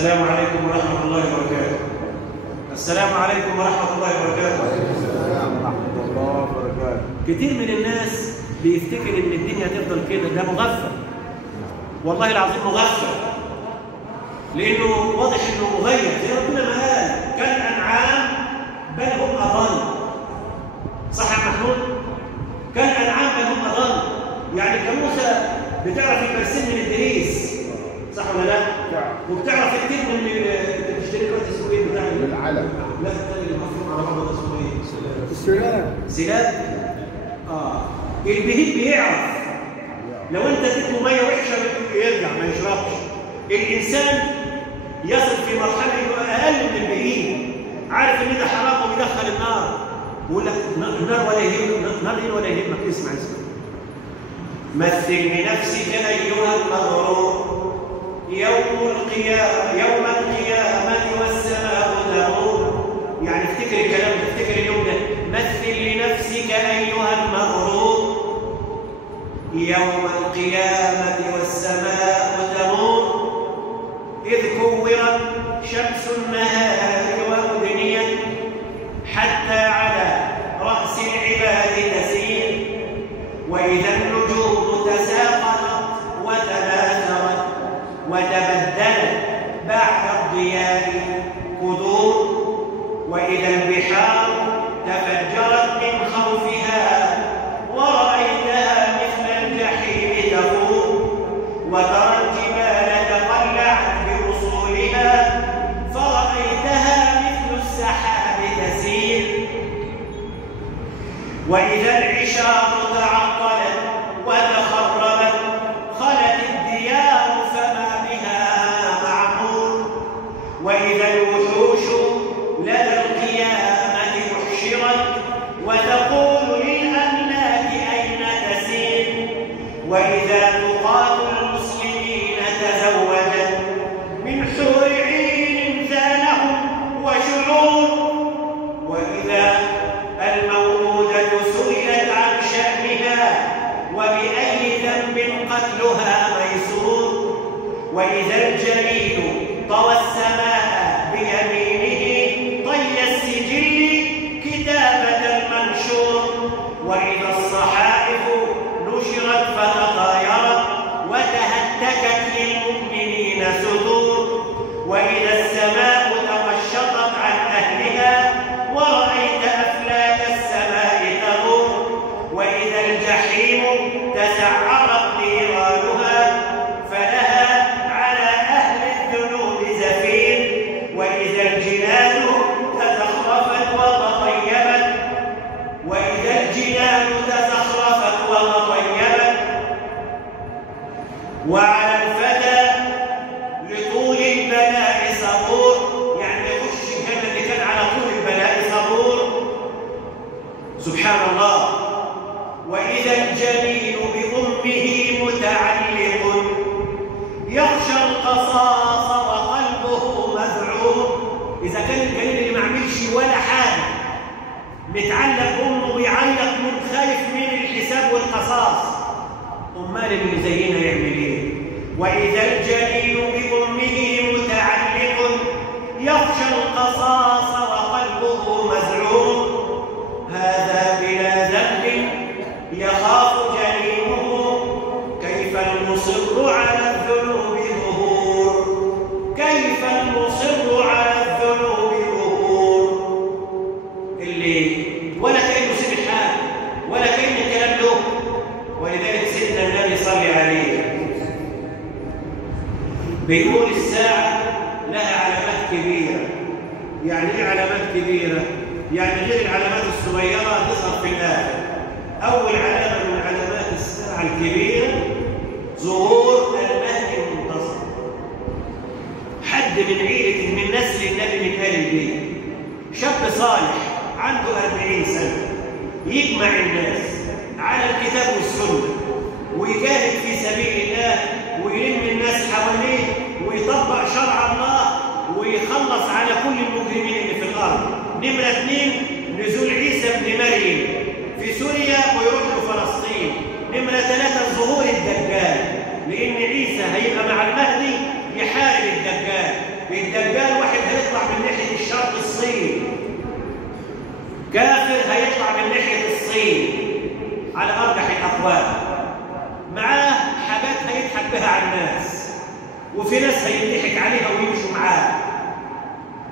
السلام عليكم ورحمة الله وبركاته. السلام عليكم ورحمة الله وبركاته. السلام ورحمة الله وبركاته. كتير من الناس بيفتكر إن الدنيا تفضل كده، ده مغفل. والله العظيم مغفل. لأنه واضح إنه مغير، زي ربنا ما قال: كالأنعام بل هم أضل. صح يا محمود؟ كالأنعام بل هم أضل. يعني الجاموسة بتعرف البرسيم من الدريس. صح ولا لا؟ وبتعرف كتير من اللي بتشتري كويس اسمه ايه بتاع العلم. لا الثاني المفروض على بعضه اسمه ايه؟ السلام. سلاب. البهيم بيعرف. لو انت اديته ميه وحشه يرجع ما يشربش. الانسان يصل في مرحله انه اقل من البهيم، عارف ان ده حرام وبيدخل النار، ويقول لك النار ولا يهمك، نار ايه ولا يهمك. اسمع مثل بنفسك ايها المغرور يوم القيامة والسماء تمور. يعني افتكر الكلام ده، افتكر اليوم ده. مثل لنفسك أيها المغرور يوم القيامة والسماء تمور إذ كورت شمس النهار وأدنيت حتى على رأس العباد تسير وإذا النجوم تساقطت وتناثرت وتبدلت بعد الضياء قدور وإذا البحار تفجرت من خوفها ورأيتها مثل الجحيم تفور وترى الجبال تقلعت بأصولها فرأيتها مثل السحاب تسير وإذا العشار تعطلت وتخربت خلت الديار فما بها معمور وإذا الوحوش لدى القيامة محشرت وتقول للأملاك أين تسير وإذا تقات المسلمين تزوجت من حور عين زانهم وشعور وإذا الموءودة سئلت عن شأنها وبأي ذنب قتلها ميسور وإذا الجليل طوى السماء بيمينه طي السجل كتابة المنشور وإذا الصحائف نشرت فتطايرت وتهتكت للمؤمنين ستور وإذا السماء توشطت عن أهلها ورأيت أفلاك السماء تمور وإذا الجحيم تسعرت نيرانها فلها على أهل الذنوب زفير وإذا الجنان تزخرفت وتطيبت وإذا الجنان تزخرفت وتطيبت وعلى الفتى لطول البلاء صبور. يعني يخش الجنة اللي كان على طول البلاء صبور. سبحان الله. وإذا الجليل بأمه متعلق يخشى القصاص وقلبه مذعور. إذا كان الجليل اللي ما عملش ولا حاجة متعلق بأمه بيعيط من خايف من الحساب والقصاص، أمال اللي زينا يعمل إيه؟ وإذا الجليل بأمه متعلق يخشى القصاص وقلبه مذعور هذا بلا ذنب يخاف جريمه كيف المصر على الذنوب ظهور كيف المصر على الذنوب ظهور اللي ولا كأنه سمع حال ولا كأن الكلام له. ولذلك سيدنا النبي صلى عليه بيقول الساعة لها علامات كبيرة. يعني ايه علامات كبيرة؟ يعني غير العلامات الصغيرة تظهر في الآخر. أول علامة من علامات الساعة الكبيرة ظهور المهدي المنتظر. حد من عيلة من نسل النبي من آل البيت، شاب صالح عنده 40 سنة يجمع الناس على الكتاب والسنة ويجاهد في سبيل الله ويلم الناس حواليه ويطبق شرع الله ويخلص على كل المجرمين اللي في الأرض. نمرة 2 نزول عيسى ابن مريم في سوريا ويروح له فلسطين. نمرة 3 ظهور الدجال، لأن عيسى هيبقى مع المهدي يحارب الدجال. الدجال واحد هيطلع من ناحية الشرق الصين، كافر هيطلع من ناحية الصين على أرجح الأقوال، معاه حاجات هيضحك بها على الناس، وفي ناس هيضحك عليها ويمشوا معاه.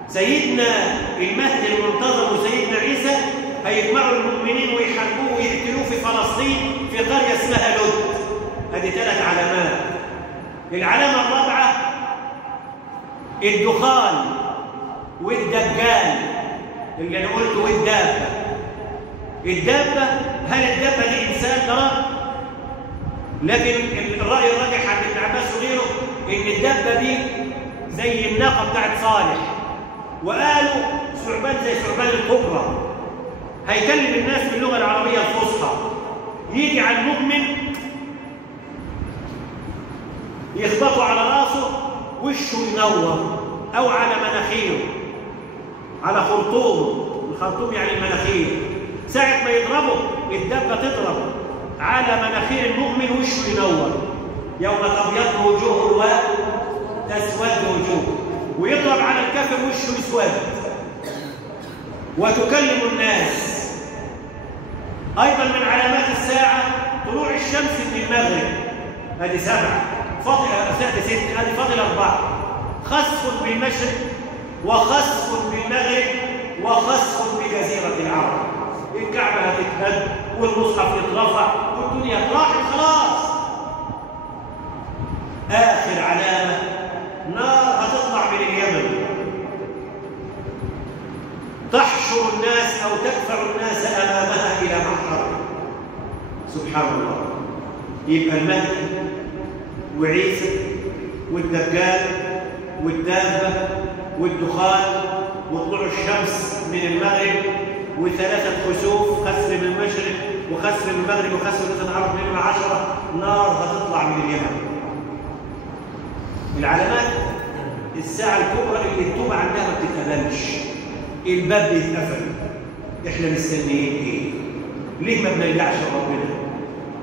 سيدنا المهدي المنتظر وسيدنا عيسى هيجمعوا المؤمنين ويحاربوه ويقتلوه في فلسطين في قرية اسمها لد. هذه 3 علامات. العلامة الرابعة الدخان والدجال اللي انا قلته، والدابة. الدابة، هل الدابة دي إنسان؟ نرى، لكن الرأي الراجح عند ابن عباس وغيره إن الدابة دي زي الناقة بتاعت صالح، وقالوا ثعبان زي ثعبان الكبرى، هيكلم الناس باللغة العربية الفصحى، يجي على المؤمن يخبطوا على راسه وشه ينور، أو على مناخيره، على خرطومه. الخرطوم يعني المناخير. ساعة ما يضربه الدابة تضرب على مناخير المؤمن وشه ينور، يوم تبيض وجوه وتسود وجوه، ويضرب على الكافر وشه يسود. وتكلم الناس. أيضا من علامات الساعة طلوع الشمس من المغرب، هذه 7. فاضل 6، هذه فاضل 4. خسف بالمشرق، وخسف بالمغرب، وخسف بجزيرة العرب. الكعبة هتتهد والمصحف يترفع والدنيا راحت خلاص. آخر علامة نار هتطلع من اليمن، تحشر الناس أو تدفع الناس أمامها إلى محشر. سبحان الله. يبقى المهدي وعيسى والدجال والدابة والدخان وطلوع الشمس من المغرب، و3 خسوف، خسف من المشرق وخسف من المغرب وخسف من العرب من 10. نار هتطلع من اليمن. العلامات الساعة الكبرى اللي التوبة عندها ما بتتقبلش، الباب بيتقفل. احنا مستنيين ايه؟ ليه ما بنرجعش لربنا؟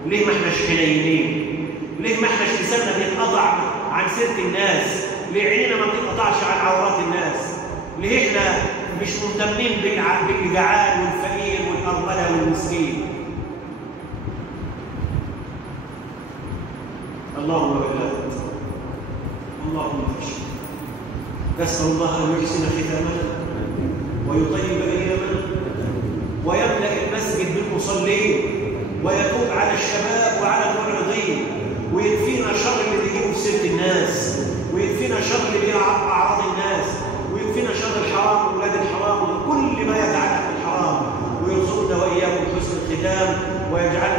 ليه ما احناش حنينين؟ ليه ما احناش لساننا بيتقطع عن سيرة الناس؟ ليه عينينا ما بتتقطعش عن عورات الناس؟ ليه احنا مش مهتمين بالجعان والفقير والأرملة والمسكين؟ اللهم بارك، اللهم اشفنا. نسأل الله أن يحسن ختامنا ويطيب أيامنا ويملأ المسجد بالمصلين ويتوب على الشباب وعلى المعرضين، ويكفينا شر اللي بيجيبوا في سيرة الناس، ويكفينا شر اللي بيلعب أعراض الناس، ويكفينا شر الحرام وولاد الحرام وكل ما يتعلق بالحرام، ويرزقنا وإياكم حسن الختام ويجعلنا